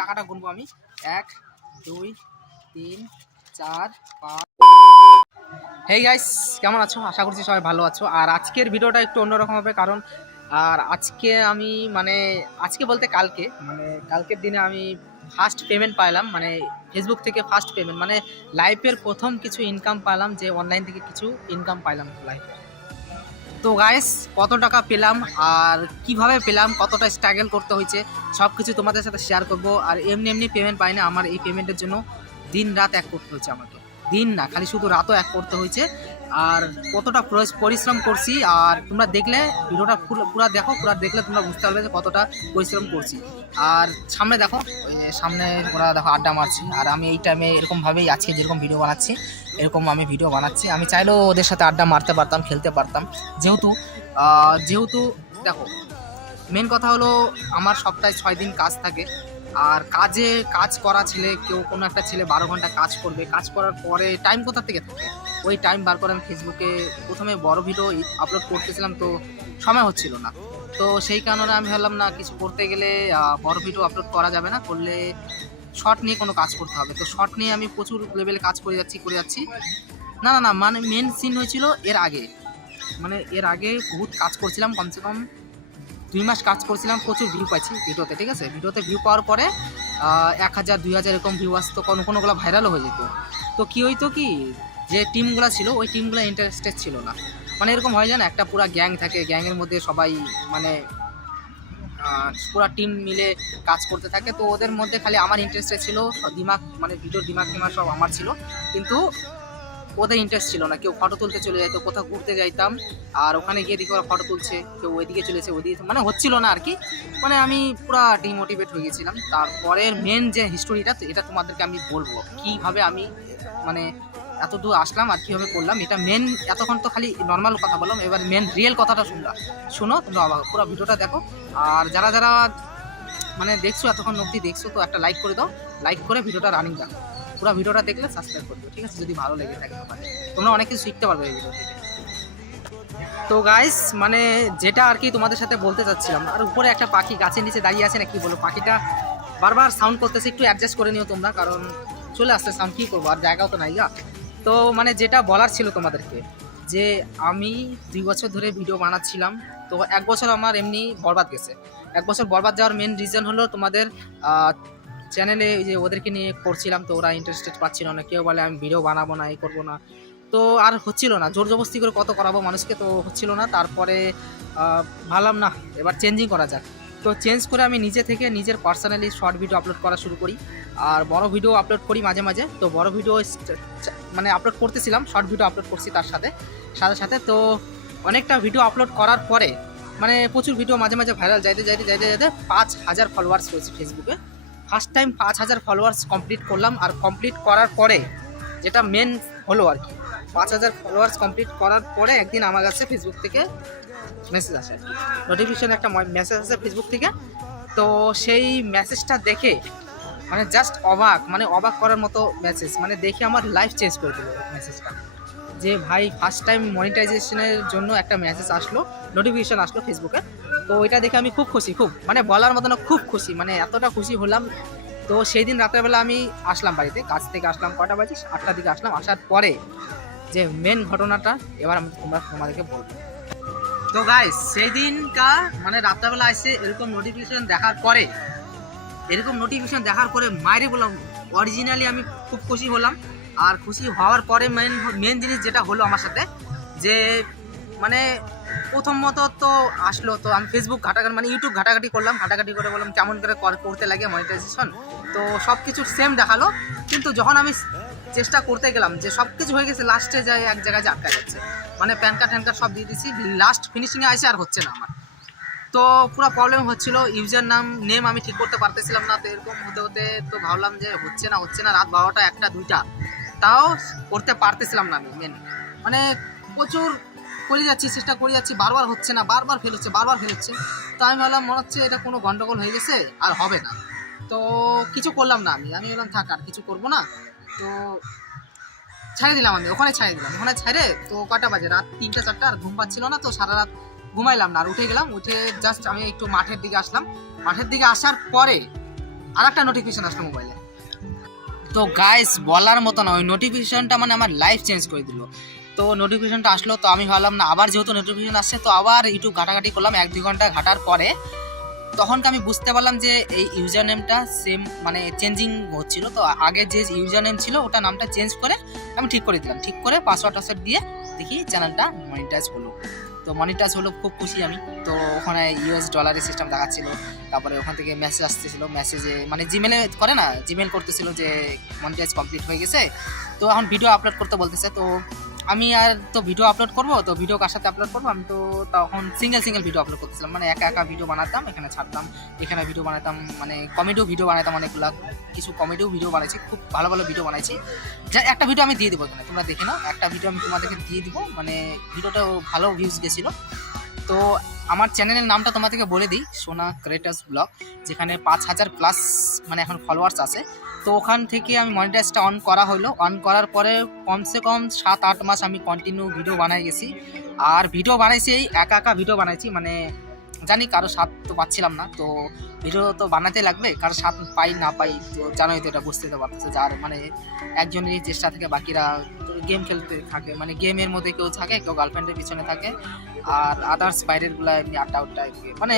টাকাটা গুনবো আমি। 1 2 3 4 5। Hey guys, কেমন আছো? আশা করছি সবাই ভালো আছো। আর আজকের ভিডিওটা একটু অন্যরকম হবে, কারণ আজকে আমি আজকে বলতে কালকের দিনে আমি ফার্স্ট পেমেন্ট পাইলাম, ফেসবুক থেকে ফার্স্ট পেমেন্ট, লাইফের প্রথম কিছু ইনকাম পাইলাম, যে অনলাইন থেকে কিছু ইনকাম পাইলাম লাইফে। তো গাইস, কত টাকা পেলাম আর কিভাবে পেলাম, কতটা স্ট্রাগল করতে হয়েছে, সব কিছু তোমাদের সাথে শেয়ার করব। আর এমনি পেমেন্ট পাই না, আমার এই পেমেন্টের জন্য দিন রাত এক করতে হয়েছে আমাকে। দিন না, খালি শুধু রাতও এক করতে হয়েছে। আর কতটা পরিশ্রম করছি, আর তোমরা দেখলে ভিডিওটা পুরো দেখো, পুরো দেখলে তোমরা বুঝতে পারবে যে কতটা পরিশ্রম করছি। আর সামনে দেখো, সামনে ওরা দেখো আড্ডা মারছি, আর আমি এই টাইমে এরকমভাবেই আজকে যেরকম ভিডিও বানাচ্ছি এরকম আমি ভিডিও বানাচ্ছি। আমি চাইলেও ওদের সাথে আড্ডা মারতে পারতাম, খেলতে পারতাম, যেহেতু দেখো, মেন কথা হলো আমার সপ্তাহে 6 দিন কাজ থাকে। আর কাজ করা ছেলে, কোনো একটা ছেলে 12 ঘন্টা কাজ করবে, কাজ করার পরে টাইম কোথা থেকে থাকে? ওই টাইম বার করে আমি ফেসবুকে প্রথমে বড় ভিডিও আপলোড করতেছিলাম, তো সময় হচ্ছিল না। তো সেই কারণে আমি ভাবলাম না, কিছু করতে গেলে বড় ভিডিও আপলোড করা যাবে না, করলে শর্ট নিয়ে কোনো কাজ করতে হবে। তো শর্ট নিয়ে আমি প্রচুর লেভেলে কাজ করে যাচ্ছি। না, মেন সিন হয়েছিল এর আগে বহুত কাজ করছিলাম, কমসে কম 2 মাস কাজ করছিলাম, প্রচুর ভিউ পাইছি ভিডিওতে, ঠিক আছে? ভিডিওতে ভিউ পাওয়ার পরে 1000 2000 এরকম ভিউ আসতো, কোনোগুলো ভাইরালও হয়ে যেত। তো কী হইতো কি, যে টিমগুলো ছিল ওই টিমগুলো ইন্টারেস্টেড ছিল না। এরকম হয় যায় না, একটা পুরা গ্যাং থাকে, গ্যাংয়ের মধ্যে সবাই পুরা টিম মিলে কাজ করতে থাকে। তো ওদের মধ্যে খালি আমার ইন্টারেস্টেড ছিল, দিমাগ ভিডিওর দিমাগ সব আমার ছিল, কিন্তু ওদের ইন্টারেস্ট ছিল না। কেউ ফটো তুলতে চলে যাইতো, কোথাও ঘুরতে যাইতাম, আর ওখানে গিয়ে দেখি ওরা ফটো তুলছে, কেউ ওইদিকে চলেছে, ওইদিকে হচ্ছিল না আর কি। আমি পুরো ডিমোটিভেট হয়ে গেছিলাম। তারপরের মেন যে হিস্টোরিটা, এটা তোমাদেরকে আমি বলবো কীভাবে আমি এত দূর আসলাম আর কীভাবে করলাম। এটা মেন, এতক্ষণ তো খালি নর্মাল কথা বললাম, এবার মেন রিয়েল কথাটা শোনো তোমরা, পুরো ভিডিওটা দেখো। আর যারা দেখছো, এতক্ষণ অবধি দেখছো, তো একটা লাইক করে দাও, লাইক করে ভিডিওটা রানিং দেখো। পুরো ভিডিওটা দেখলে সাবস্ক্রাইব করে দিও, ঠিক আছে? যদি ভালো লেগে থাকে তোমরা অনেক কিছু শিখতে পারবে এই ভিডিও থেকে। তো গাইস, যেটা আর কি তোমাদের সাথে বলতে চাচ্ছিলাম, আর উপরে একটা পাখি গাছের নিচে দাঁড়িয়ে আছে না, কি বলো, পাখিটা বারবার সাউন্ড করতেছে, একটু অ্যাডজাস্ট করে নিও তোমরা, কারণ চলে আসছে সাউন্ড, কী করবো, আর জায়গাও তো নাই গা। তো যেটা বলার ছিল তোমাদেরকে, যে আমি 2 বছর ধরে ভিডিও বানাচ্ছিলাম, তো 1 বছর আমার এমনি বরবাদ গেছে। 1 বছর বরবাদ যাওয়ার মেন রিজন হলো তোমাদের চ্যানেলে যে ওদেরকে নিয়ে করছিলাম, তো ওরা ইন্টারেস্টেড পাচ্ছিল না, কেউ বলে আমি ভিডিও বানাবো না, এই করবো না, তো আর হচ্ছিল না, জোর জবরদস্তি করে কত করাবো মানুষকে, তো হচ্ছিল না। তারপরে ভাবলাম না, এবার চেঞ্জিং করা যাক। তো চেঞ্জ করে আমি নিজের পার্সোনালি শর্ট ভিডিও আপলোড করা শুরু করি, আর বড় ভিডিও আপলোড করি মাঝে মাঝে। তো বড় ভিডিও আপলোড করতেছিলাম, শর্ট ভিডিও আপলোড করছি তার সাথে সাথে। তো অনেকটা ভিডিও আপলোড করার পরে প্রচুর ভিডিও মাঝে মাঝে ভাইরাল যাইতে 5000 ফলোয়ার্স হয়েছে ফেসবুকে। ফার্স্ট টাইম 5000 ফলোয়ার্স কমপ্লিট করলাম। আর কমপ্লিট করার পরে যেটা মেন হলো আর কি, 5000 ফলোয়ার্স কমপ্লিট করার পরে একদিন আমার কাছে ফেসবুক থেকে মেসেজ আসে, নোটিফিকেশন একটা মেসেজ আসে ফেসবুক থেকে। তো সেই মেসেজটা দেখে জাস্ট অবাক করার মতো মেসেজ, দেখে আমার লাইফ চেঞ্জ করে দিল মেসেজটা। যে ভাই, ফার্স্ট টাইম মনিটাইজেশনের জন্য একটা মেসেজ আসলো, নোটিফিকেশন আসলো ফেসবুকে। তো ওইটা দেখে আমি খুব খুশি, খুব বলার মতো না, খুব খুশি, এতটা খুশি হলাম। তো সেই দিন রাতেরবেলা আমি আসলাম বাড়িতে, কাজ থেকে আসলাম, কটা বাজে, 8টার দিকে আসলাম। আসার পরে যে মেন ঘটনাটা এবার আমি তোমাদেরকে বলবো। তো গাইস, সেই দিনকা রাত্রেবেলা এসে এরকম নোটিফিকেশন দেখার পরে মাইরে বললাম, অরিজিনালি আমি খুব খুশি হলাম। আর খুশি হওয়ার পরে মেন জিনিস যেটা হলো আমার সাথে, যে প্রথমত তো আসলো, তো আমি ফেসবুক ইউটিউব ঘাটাঘাটি করলাম, ঘাটাঘাটি করে বললাম কেমন করে করতে লাগে মনিটাইজেশন। তো সব কিছু সেম দেখালো, কিন্তু যখন আমি চেষ্টা করতে গেলাম, যে সব কিছু হয়ে গেছে, লাস্টে যায় এক জায়গায় যে আটকা যাচ্ছে, প্যান কার্ড সব দিয়ে দিচ্ছি, লাস্ট ফিনিশিংয়ে আসে আর হচ্ছে না আমার। তো পুরো প্রবলেম হচ্ছিল, ইউজার নেম আমি ঠিক করতে পারতেছিলাম না। তো এরকম হতে তো ভাবলাম যে হচ্ছে না, রাত 12টা 1টা 2টা, তাও করতে পারতেছিলাম না আমি। প্রচুর চেষ্টা করে যাচ্ছি, বারবার হচ্ছে না, বারবার ফেল হচ্ছে। তো আমি ভাবলাম, মনে হচ্ছে এটা কোনো গন্ডগোল হয়ে গেছে, আর হবে না। তো কিছু করলাম না, আমি বললাম থাক, আর কিছু করবো না। তো ছাড়িয়ে দিলাম, ওখানে ছাড়ে। তো কটা বাজে, রাত 3টা 4টা, আর ঘুম পাচ্ছিল না, তো সারা রাত ঘুমাইলাম না, আর উঠে গেলাম। উঠে জাস্ট আমি একটু মাঠের দিকে আসলাম। মাঠের দিকে আসার পরে আর একটা নোটিফিকেশন আসলো মোবাইলে। তো গাইস বলার মতো না, ওই নোটিফিকেশনটা মানে আমার লাইফ চেঞ্জ করে দিল। তো নোটিফিকেশনটা আসলো, তো আমি ভাবলাম না আবার যেহেতু নোটিফিকেশন আসছে, তো আবার ইউটিউব ঘাটাঘাটি করলাম 1-2 ঘন্টা ঘাটার পরে। তখন আমি বুঝতে পারলাম যে এই ইউজার নেমটা সেম মানে চেঞ্জিং হচ্ছিল। তো আগে যে ইউজার নেম ছিল ওটা নামটা চেঞ্জ করে আমি ঠিক করে দিলাম, ঠিক করে পাসওয়ার্ড দিয়ে দেখি চ্যানেলটা মনিটাইজ হলো। তো মনিটাইজ হলো, খুব খুশি আমি। তো ওখানে ইউএস ডলারের সিস্টেম দেখাচ্ছিল, তারপরে ওখান থেকে মেসেজ আসতেছিল, মেসেজে মানে জিমেলে করে না, জিমেল করতেছিল যে মনিটাইজ কমপ্লিট হয়ে গেছে। তো এখন ভিডিও আপলোড করতে বলতেছে। তো আমি আর তো ভিডিও আপলোড করবো, তো ভিডিও কার সাথে আপলোড করবো, আমি তো তখন সিঙ্গেল ভিডিও আপলোড করতেছিলাম, মানে একা ভিডিও বানাতাম, এখানে ছাড়তাম, এখানে ভিডিও বানাতাম, মানে কমেডিও ভিডিও বানাতাম, অনেকগুলা কিছু কমেডিও ভিডিও বানাইছি, খুব ভালো ভিডিও বানাইছি। যা একটা ভিডিও আমি দিয়ে দেবো এখানে, তোমরা দেখে নাও, একটা ভিডিও আমি তোমাদেরকে দিয়ে দিব, মানে ভিডিওটাও ভালো ভিউজ গেছিলো। তো আমার চ্যানেলের নামটা তোমাদেরকে বলে দিই, সোনা ক্রিয়েটার্স ব্লগ, যেখানে 5000+ মানে এখন ফলোয়ার্স আছে। তো ওখান থেকে আমি মনিটাইজটা অন করা হলো, অন করার পরে কমসে কম 7-8 মাস আমি কন্টিনিউ ভিডিও বানাই গেছি। আর ভিডিও বানাইছি, এই একা ভিডিও বানাইছি, মানে জানি কারো স্বাদ তো পাচ্ছিলাম না, তো ভিডিও তো বানাতে লাগবে, কারো স্বাদ পাই না পাই তো জানোই তো, এটা বুঝতে তো পারতেছে, যার মানে একজনেরই চেষ্টা থেকে বাকিরা গেম খেলতে থাকে, মানে গেমের মধ্যে কেউ থাকে, কেউ গার্লফ্রেন্ডের পিছনে থাকে, আর আদার্স বাইরের গুলা এমনি আড্ডা মানে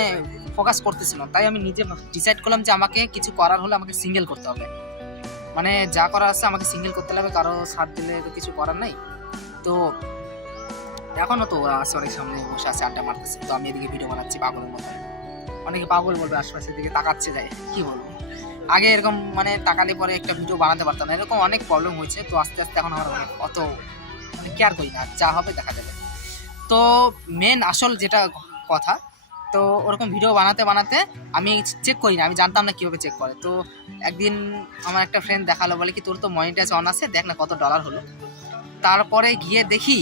ফোকাস করতেছিল। তাই আমি নিজে ডিসাইড করলাম যে আমাকে কিছু করার হলে আমাকে সিঙ্গেল করতে হবে, মানে যা করার আছে আমাকে সিঙ্গেল করতে হবে, কারো সাথ দিলে তো কিছু করার নাই। তো এখনো তো ওরা আছে অনেক সামনে বসে আছে, আড্ডা মারতেছে, তো আমি এদিকে ভিডিও বানাচ্ছি পাগলের মতো। অনেকে পাগল বলবে, আশপাশের দিকে তাকাচ্ছে যায়, কি বলবো। আগে এরকম মানে তাকালে পরে একটা ভিডিও বানাতে পারতাম না, এরকম অনেক প্রবলেম হয়েছে। তো আস্তে আস্তে এখন আমার অত মানে কেয়ার করি না, যা হবে দেখা যাবে। তো মেন আসল যেটা কথা, তো ওরকম ভিডিও বানাতে আমি চেক করি না, আমি জানতাম না কীভাবে চেক করে। তো একদিন আমার একটা ফ্রেন্ড দেখালো, বলে কি তোর তো মনিটাইজ অন আছে, দেখ না কত ডলার হলো। তারপরে গিয়ে দেখি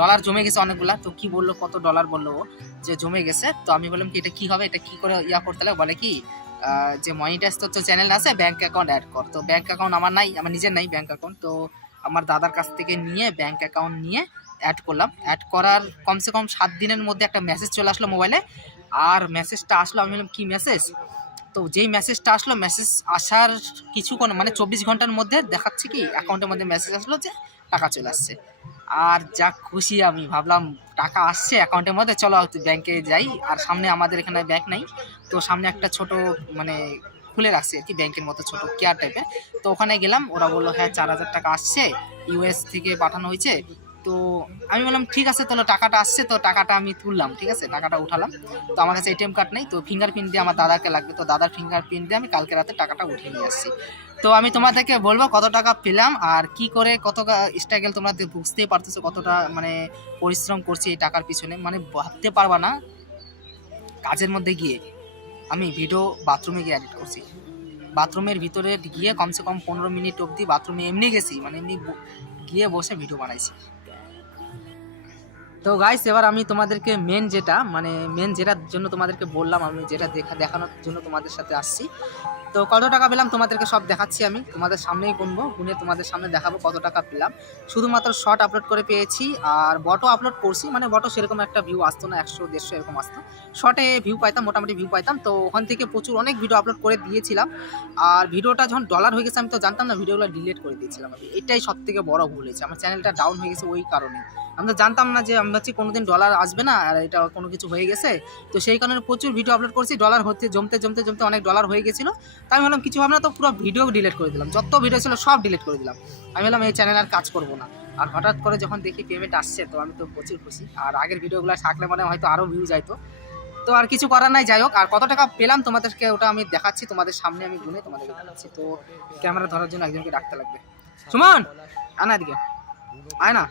ডলার জমে গেছে অনেকগুলা। তো কি বললো, কত ডলার বললো ও যে জমে গেছে। তো আমি বললাম কি এটা কি হবে, এটা কি করে ইয়া করতে লাগে, বলে কি যে মনিটাইজ তো চ্যানেল আছে, ব্যাঙ্ক অ্যাকাউন্ট অ্যাড কর। তো ব্যাঙ্ক অ্যাকাউন্ট আমার নাই, আমার নিজের নাই ব্যাঙ্ক অ্যাকাউন্ট। তো আমার দাদার কাছ থেকে নিয়ে ব্যাঙ্ক অ্যাকাউন্ট নিয়ে অ্যাড করলাম। অ্যাড করার কমসে কম 7 দিনের মধ্যে একটা মেসেজ চলে আসলো মোবাইলে। আর মেসেজটা আসলো, আমি বললাম কি মেসেজ। তো যেই মেসেজটা আসলো, মেসেজ আসার কিছুক্ষণ মানে 24 ঘন্টার মধ্যে দেখাচ্ছে কি অ্যাকাউন্টের মধ্যে মেসেজ আসলো যে টাকা চলে আসছে। আর যা খুশি, আমি ভাবলাম টাকা আসছে অ্যাকাউন্টের মধ্যে, চলো ব্যাংকে যাই। আর সামনে আমাদের এখানে ব্যাংক নাই, তো সামনে একটা ছোট মানে খুলে রাখছে আর কি, ব্যাংকের মতো ছোট কেয়ার টাইপের। তো ওখানে গেলাম, ওরা বললো হ্যাঁ 4000 টাকা আসছে, ইউএস থেকে পাঠানো হয়েছে। তো আমি বললাম ঠিক আছে, তাহলে টাকাটা আসছে, তো টাকাটা আমি তুললাম, ঠিক আছে, টাকাটা উঠালাম। তো আমার কাছে এটিএম কার্ড নেই, তো ফিঙ্গারপ্রিন্ট দিয়ে আমার দাদাকে লাগবে, তো দাদার ফিঙ্গারপ্রিন্ট দিয়ে আমি কালকে রাতে টাকাটা উঠিয়ে নিয়ে আসছি। তো আমি তোমাদেরকে বলবো কত টাকা পেলাম আর কি করে, কত স্ট্রাগল, তোমরা বুঝতেই পারতেছো কতটা মানে পরিশ্রম করছি এই টাকার পিছনে, মানে ভাবতে পারবা না। কাজের মধ্যে গিয়ে আমি ভিডিও বাথরুমে গিয়ে এডিট করছি, বাথরুমের ভিতরে গিয়ে কমসে কম 15 মিনিট অবধি বাথরুমে এমনি গেছি, মানে এমনি গিয়ে বসে ভিডিও বানাইছি। তো গাইস এবার আমি তোমাদেরকে মেন যেটার জন্য তোমাদেরকে বললাম, আমি যেটা দেখানোর জন্য তোমাদের সাথে আসছি। তো কত টাকা পেলাম তোমাদেরকে সব দেখাচ্ছি, আমি তোমাদের সামনেই গুনে তোমাদের সামনে দেখাবো কত টাকা পেলাম। শুধুমাত্র শর্ট আপলোড করে পেয়েছি, আর বটও আপলোড করছি, মানে বটও সেরকম একটা ভিউ আসতো না, 100-150 এরকম আসতো। শর্টে ভিউ পাইতাম, মোটামুটি ভিউ পাইতাম। তো ওখান থেকে প্রচুর অনেক ভিডিও আপলোড করে দিয়েছিলাম। আর ভিডিওটা যখন ডলার হয়ে গেছে আমি তো জানতাম না, ভিডিওগুলো ডিলিট করে দিয়েছিলাম আমি। এটাই সব থেকে বড় ভুল হয়েছে, আমার চ্যানেলটা ডাউন হয়ে গেছে ওই কারণে। আমি তো জানতাম না যে আমি ভাবছি কোনোদিন ডলার আসবে না, আর এটা কোনো কিছু হয়ে গেছে। তো সেই কারণে প্রচুর ভিডিও আপলোড করছি, ডলার হচ্ছে জমতে অনেক ডলার হয়ে গেছিলো। তাই আমি ভাবলাম কিছু ভাবনা, তো পুরো ভিডিও ডিলিট করে দিলাম, যত ভিডিও ছিল সব ডিলিট করে দিলাম। আমি ভাবলাম এই চ্যানেল আর কাজ করবো না। আর হঠাৎ করে যখন দেখি পেমেন্ট আসছে, তো আমি তো প্রচুর খুশি। আর আগের ভিডিওগুলো থাকলে মানে হয়তো আরও ভিউ যাইতো, তো আর কিছু করার নাই। যাই হোক, আর কত টাকা পেলাম তোমাদেরকে ওটা আমি দেখাচ্ছি, তোমাদের সামনে আমি গুনে তোমাদেরকে দেখাচ্ছি। তো ক্যামেরা ধরার জন্য একজনকে ডাকতে লাগবে। সুমন আনা এদিকে আয় না।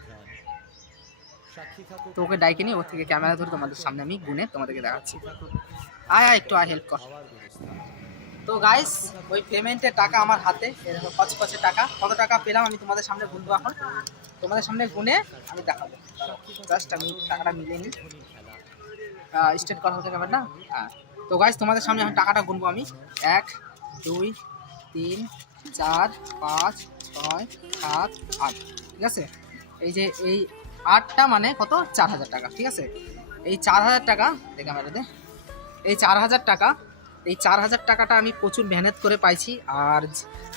তো ওকে ডাইকে নিয়ে ওর থেকে ক্যামেরা ধরে তোমাদের সামনে আমি গুনে তোমাদেরকে দেখাচ্ছি। আয় একটু হেল্প কর। তো গাইস ওই পেমেন্টের টাকা আমার হাতে, এরকম কচকচে টাকা। কত টাকা পেলাম আমি তোমাদের সামনে গুনবো, এখন তোমাদের সামনে গুনে আমি দেখাবো। জাস্ট আমি টাকাটা মিলিয়ে নিই, স্টেট করা হতে যাবে না। হ্যাঁ, তো গাইস তোমাদের সামনে এখন টাকাটা গুনবো আমি। 1 2 3 4 5 6 7 8, ঠিক আছে। এই যে এই 8টা মানে কত, 4000 টাকা, ঠিক আছে। এই 4000 টাকা দেখে আমার এই 4000 টাকা, এই 4,000 টাকাটা আমি প্রচুর মেহনত করে পাইছি। আর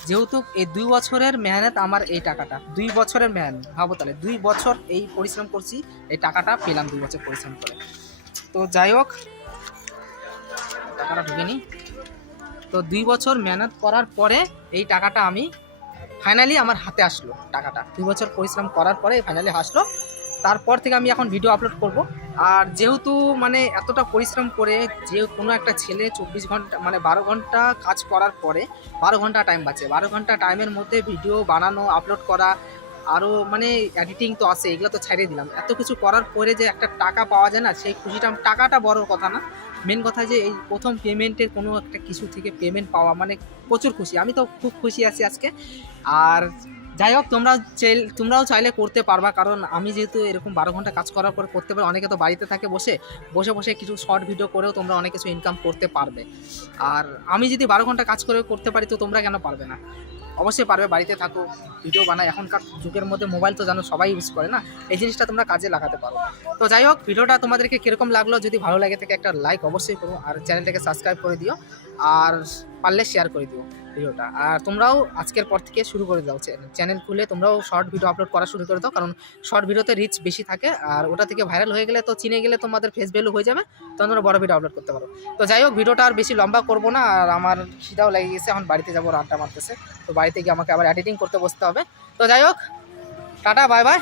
যেহেতু এই 2 বছরের মেহনত আমার এই টাকাটা, 2 বছরের মেহনত, ভাবো তাহলে 2 বছর এই পরিশ্রম করছি, এই টাকাটা পেলাম 2 বছর পরিশ্রম করে। তো যাই হোক, টাকাটা ঢুকেনি। তো 2 বছর মেহনত করার পরে এই টাকাটা আমি ফাইনালি আমার হাতে আসলো। টাকাটা 2 বছর পরিশ্রম করার পরে ফাইনালি আসলো। তারপর থেকে আমি এখন ভিডিও আপলোড করব। আর যেহেতু মানে এতটা পরিশ্রম করে যে কোনো একটা ছেলে 24 ঘন্টা মানে 12 ঘন্টা কাজ করার পরে 12 ঘন্টা টাইম বাঁচে, 12 ঘন্টা টাইমের মধ্যে ভিডিও বানানো, আপলোড করা, আরও মানে এডিটিং তো আছে, এগুলো তো ছাড়িয়ে দিলাম। এত কিছু করার পরে যে একটা টাকা পাওয়া যায় না, সেই খুশিটা, টাকাটা বড় কথা না, মেন কথা যে এই প্রথম পেমেন্টের কোনো একটা কিছু থেকে পেমেন্ট পাওয়া মানে প্রচুর খুশি। আমি তো খুব খুশি আছি আজকে। আর যাই হোক, তোমরাও চাইলে করতে পারবা, কারণ আমি যেহেতু এরকম 12 ঘন্টা কাজ করার পর করতে পারি। অনেকে তো বাড়িতে থাকে বসে বসে বসে কিছু শর্ট ভিডিও করেও তোমরা অনেক কিছু ইনকাম করতে পারবে। আর আমি যদি 12 ঘন্টা কাজ করে করতে পারি, তো তোমরা কেন পারবে না? অবশ্যই পারবে। বাড়িতে থাকো, ভিডিও বানায়, এখনকার যুগের মধ্যে মোবাইল তো জানো সবাই ইউজ করে না, এই জিনিসটা তোমরা কাজে লাগাতে পারো। তো যাই হোক, ভিডিওটা তোমাদেরকে কীরকম লাগলো, যদি ভালো লাগে থাকে একটা লাইক অবশ্যই করো, আর চ্যানেলটাকে সাবস্ক্রাইব করে দিও, আর পারলে শেয়ার করে দিও ভিডিওটা। আর তোমরাও আজকের পর থেকে শুরু করে দাও, চ্যানেল খুলে তোমরাও শর্ট ভিডিও আপলোড করা শুরু করে দাও, কারণ শর্ট ভিডিওতে রিচ বেশি থাকে, আর ওটা থেকে ভাইরাল হয়ে গেলে তো চিনে গেলে তোমাদের ফেস ভ্যালু হয়ে যাবে, তখন তোমরা বড় ভিডিও আপলোড করতে পারো। তো যাই হোক, ভিডিওটা আর বেশি লম্বা করবো না, আর আমার খিদাও লেগে গেছে, এখন বাড়িতে যাবো, রাতটা মারতেছে। তো বাড়িতে গিয়ে আমাকে আবার এডিটিং করতে বসতে হবে। তো যাই হোক, টাটা, বাই বাই।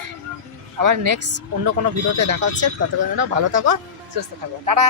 আবার নেক্সট অন্য কোনো ভিডিওতে দেখা হচ্ছে, ততক্ষণ ভালো থাকো, সুস্থ থাকো, টাটা।